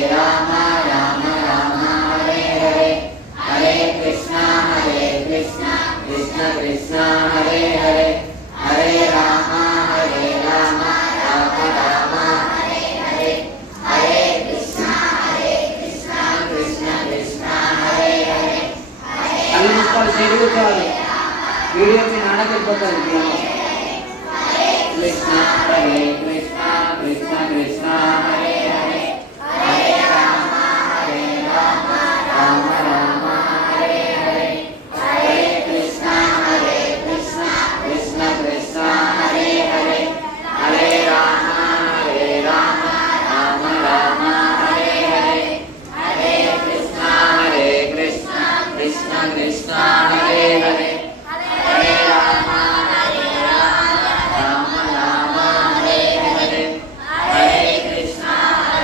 राम राम राम हरे हरे, हरे कृष्ण कृष्ण कृष्ण हरे हरे, हरे राम राम राम हरे हरे, हरे Krishna Krishna Krishna Hare Hare. Video नाटक